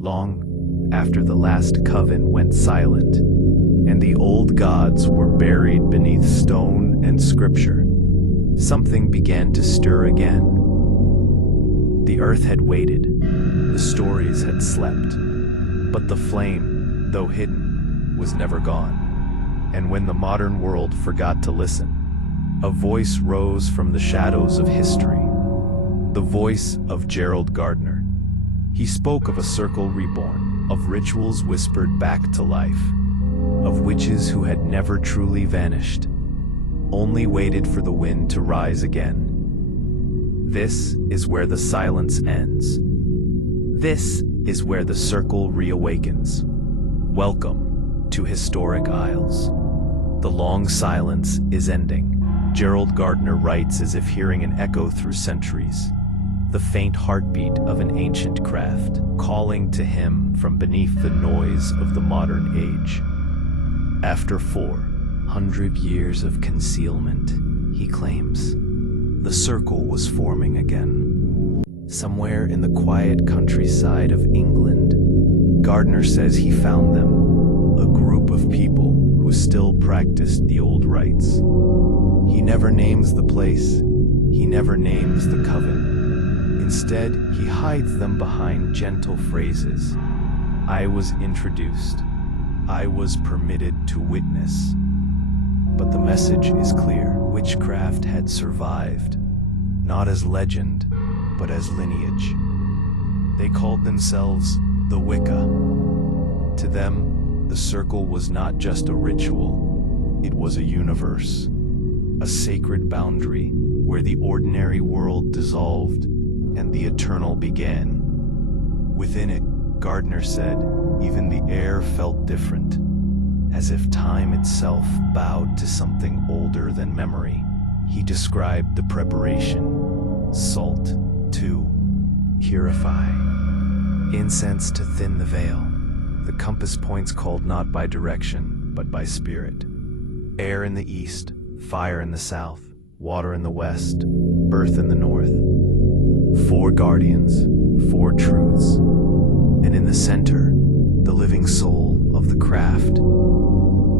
long after the last coven went silent, and the old gods were buried beneath stone and scripture, something began to stir again. The earth had waited, the stories had slept, but the flame, though hidden, was never gone. And when the modern world forgot to listen, a voice rose from the shadows of history, the voice of Gerald Gardner. He spoke of a circle reborn, of rituals whispered back to life, of witches who had never truly vanished, only waited for the wind to rise again. This is where the silence ends. This is where the circle reawakens. Welcome to Historic Isles. The long silence is ending. Gerald Gardner writes as if hearing an echo through centuries, the faint heartbeat of an ancient craft, calling to him from beneath the noise of the modern age. After 400 years of concealment, he claims, the circle was forming again. Somewhere in the quiet countryside of England, Gardner says he found them, a group of people who still practiced the old rites. He never names the place, he never names the coven. Instead, he hides them behind gentle phrases. I was introduced. I was permitted to witness. But the message is clear. Witchcraft had survived, not as legend, but as lineage. They called themselves the Wicca. To them, the circle was not just a ritual, it was a universe, a sacred boundary where the ordinary world dissolved and the eternal began. Within it, Gardner said, even the air felt different, as if time itself bowed to something older than memory. He described the preparation: salt to purify, incense to thin the veil, the compass points called not by direction, but by spirit. Air in the east, fire in the south, water in the west, earth in the north. 4 guardians, 4 truths, and in the center, the living soul of the craft.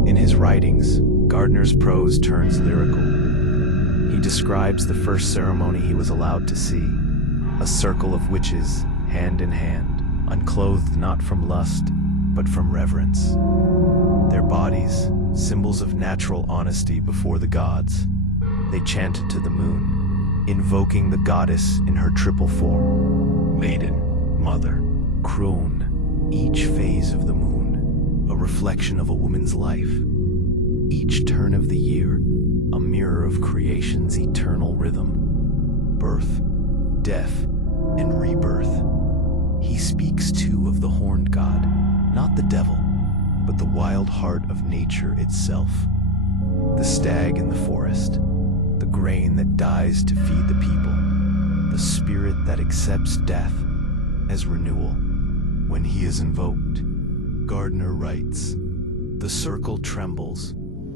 In his writings, Gardner's prose turns lyrical. He describes the first ceremony he was allowed to see, a circle of witches, hand in hand, unclothed not from lust, but from reverence. Their bodies, symbols of natural honesty before the gods. They chanted to the moon, invoking the goddess in her triple form: maiden, mother, crone. Each phase of the moon, a reflection of a woman's life. Each turn of the year, a mirror of creation's eternal rhythm. Birth, death, and rebirth. He speaks too of the horned god, not the devil, but the wild heart of nature itself. The stag in the forest, the grain that dies to feed the people, the spirit that accepts death as renewal. When he is invoked, Gardner writes, the circle trembles,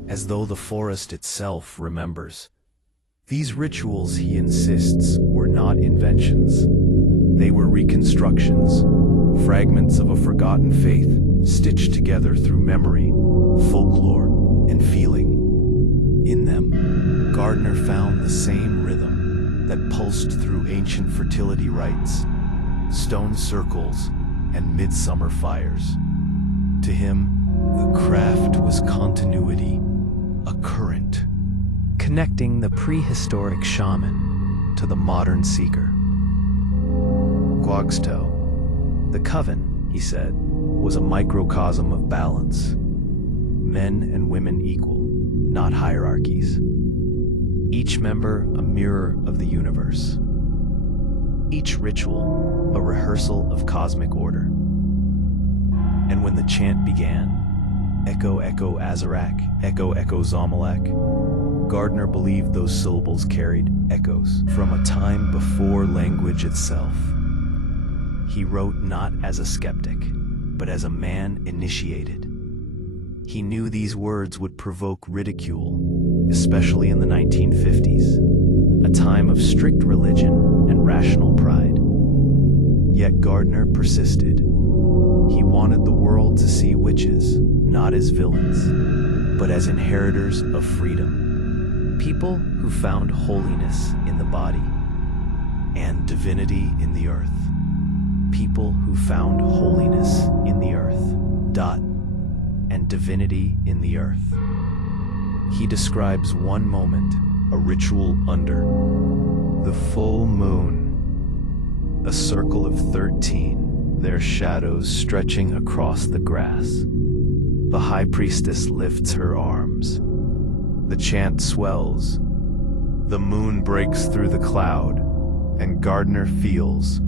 as though the forest itself remembers. These rituals, he insists, were not inventions. They were reconstructions, fragments of a forgotten faith, stitched together through memory, folklore, and feeling. In them, Gardner found the same rhythm that pulsed through ancient fertility rites, stone circles, and midsummer fires. To him, the craft was continuity, a current, connecting the prehistoric shaman to the modern seeker. Guagsto, the coven, he said, was a microcosm of balance. Men and women equal, not hierarchies. Each member a mirror of the universe. Each ritual a rehearsal of cosmic order. And when the chant began, Echo, Echo, Azarak, Echo, Echo, Zomalak, Gardner believed those syllables carried echoes from a time before language itself. He wrote not as a skeptic, but as a man initiated. He knew these words would provoke ridicule, especially in the 1950s, a time of strict religion and rational pride. Yet Gardner persisted. able to see witches not as villains, but as inheritors of freedom. People who found holiness in the body and divinity in the earth. People who found holiness in the earth, and divinity in the earth. He describes one moment, a ritual under the full moon, a circle of 13, their shadows stretching across the grass. The high priestess lifts her arms. The chant swells. The moon breaks through the cloud, and Gardner feels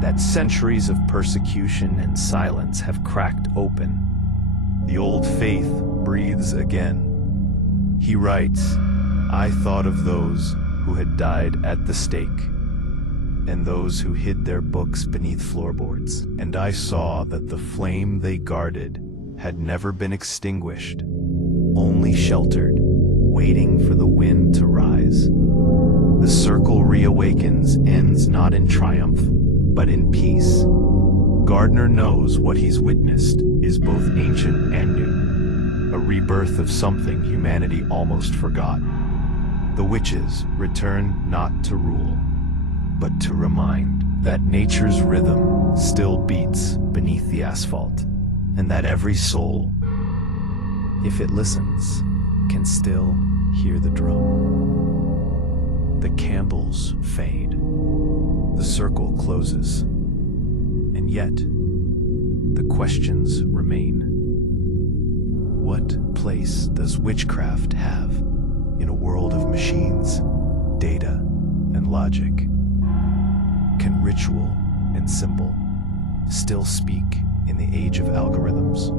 that centuries of persecution and silence have cracked open. The old faith breathes again. He writes, "I thought of those who had died at the stake, and those who hid their books beneath floorboards, and I saw that the flame they guarded had never been extinguished, only sheltered, waiting for the wind to rise." The Circle Reawakens ends not in triumph, but in peace. Gardner knows what he's witnessed is both ancient and new, a rebirth of something humanity almost forgot. The witches return not to rule, but to remind that nature's rhythm still beats beneath the asphalt, and that every soul, if it listens, can still hear the drum. The candles fade. The circle closes. And yet, the questions remain. What place does witchcraft have in a world of machines, data, and logic? Can ritual and symbol still speak in the age of algorithms?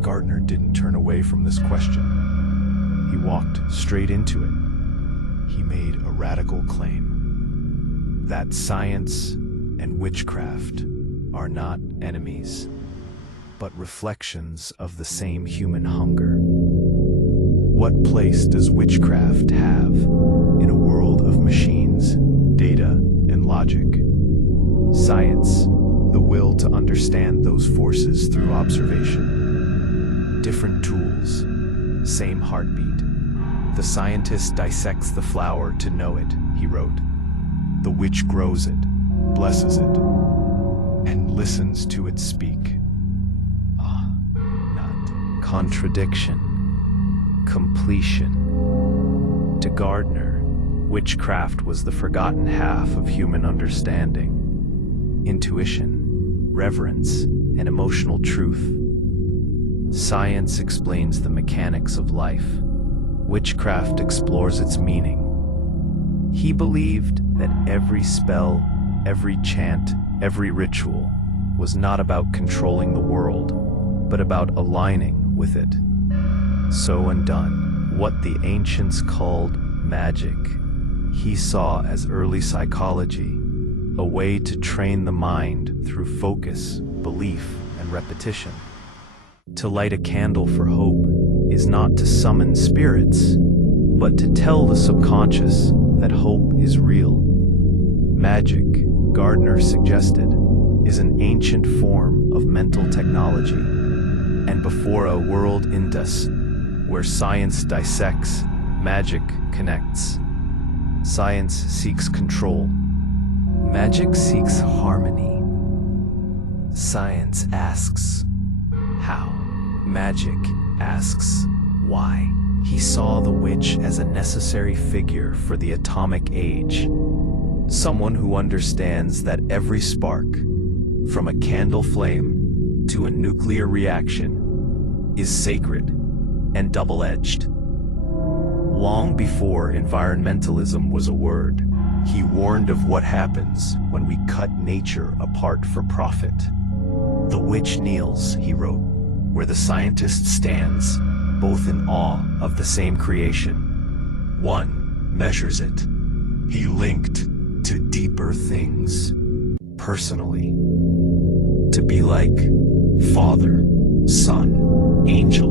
Gardner didn't turn away from this question. He walked straight into it. He made a radical claim that science and witchcraft are not enemies, but reflections of the same human hunger. What place does witchcraft have in a world of machines, data, and logic? Science, the will to understand those forces through observation. Different tools, same heartbeat. The scientist dissects the flower to know it, he wrote. The witch grows it, blesses it, and listens to it speak. Not contradiction, completion. To Gardner, witchcraft was the forgotten half of human understanding. Intuition, reverence, and emotional truth. Science explains the mechanics of life. Witchcraft explores its meaning. He believed that every spell, every chant, every ritual was not about controlling the world, but about aligning with it. So undone, what the ancients called magic, he saw as early psychology, a way to train the mind through focus, belief, and repetition. To light a candle for hope is not to summon spirits, but to tell the subconscious that hope is real. Magic, Gardner suggested, is an ancient form of mental technology, and before a world indus, where science dissects, magic connects. Science seeks control. Magic seeks harmony. Science asks, how? Magic asks, why? He saw the witch as a necessary figure for the atomic age. Someone who understands that every spark, from a candle flame to a nuclear reaction, is sacred and double-edged. Long before environmentalism was a word, he warned of what happens when we cut nature apart for profit. The witch kneels, he wrote, where the scientist stands, both in awe of the same creation. One measures it. He linked to deeper things, personally. To be like Father, Son, Angel,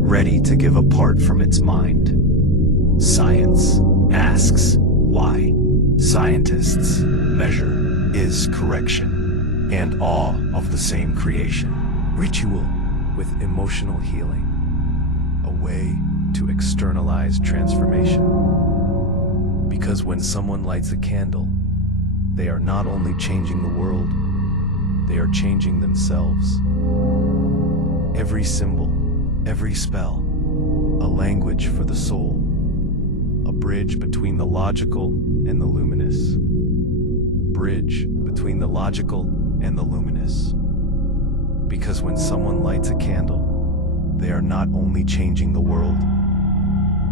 ready to give apart from its mind. Science asks why. Scientists measure is correction and awe of the same creation. Ritual with emotional healing, a way to externalize transformation. Because when someone lights a candle, they are not only changing the world, they are changing themselves. Every symbol, every spell, a language for the soul, a bridge between the logical and the luminous. Bridge between the logical and the luminous. Because when someone lights a candle, they are not only changing the world,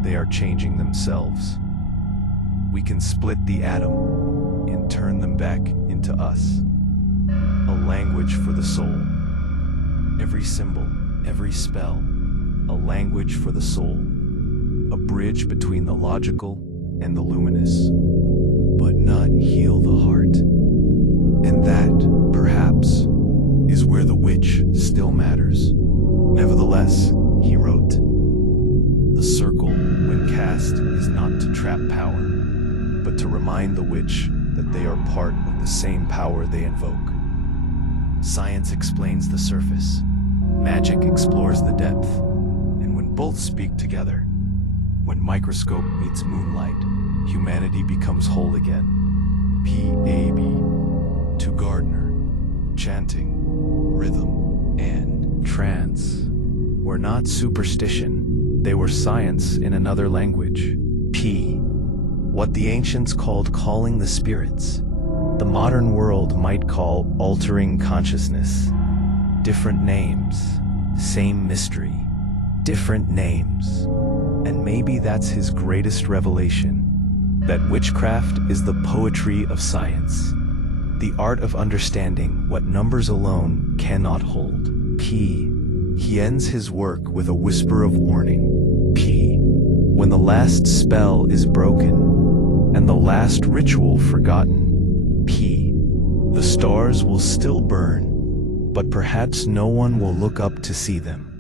they are changing themselves. We can split the atom and turn them back into us. A language for the soul. Every symbol, every spell, a language for the soul. A bridge between the logical and the luminous. But not heal the heart. And that, perhaps, is where the witch still matters. Nevertheless, he wrote, the circle, when cast, is not to trap power, but to remind the witch that they are part of the same power they invoke. Science explains the surface, magic explores the depth, and when both speak together, when microscope meets moonlight, humanity becomes whole again. P.A.B. to Gardner, chanting, rhythm, and trance were not superstition, they were science in another language. P. What the ancients called calling the spirits, the modern world might call altering consciousness. Different names, same mystery, different names. And maybe that's his greatest revelation, that witchcraft is the poetry of science, the art of understanding what numbers alone cannot hold. P. He ends his work with a whisper of warning. P. When the last spell is broken, and the last ritual forgotten, P. The stars will still burn, but perhaps no one will look up to see them.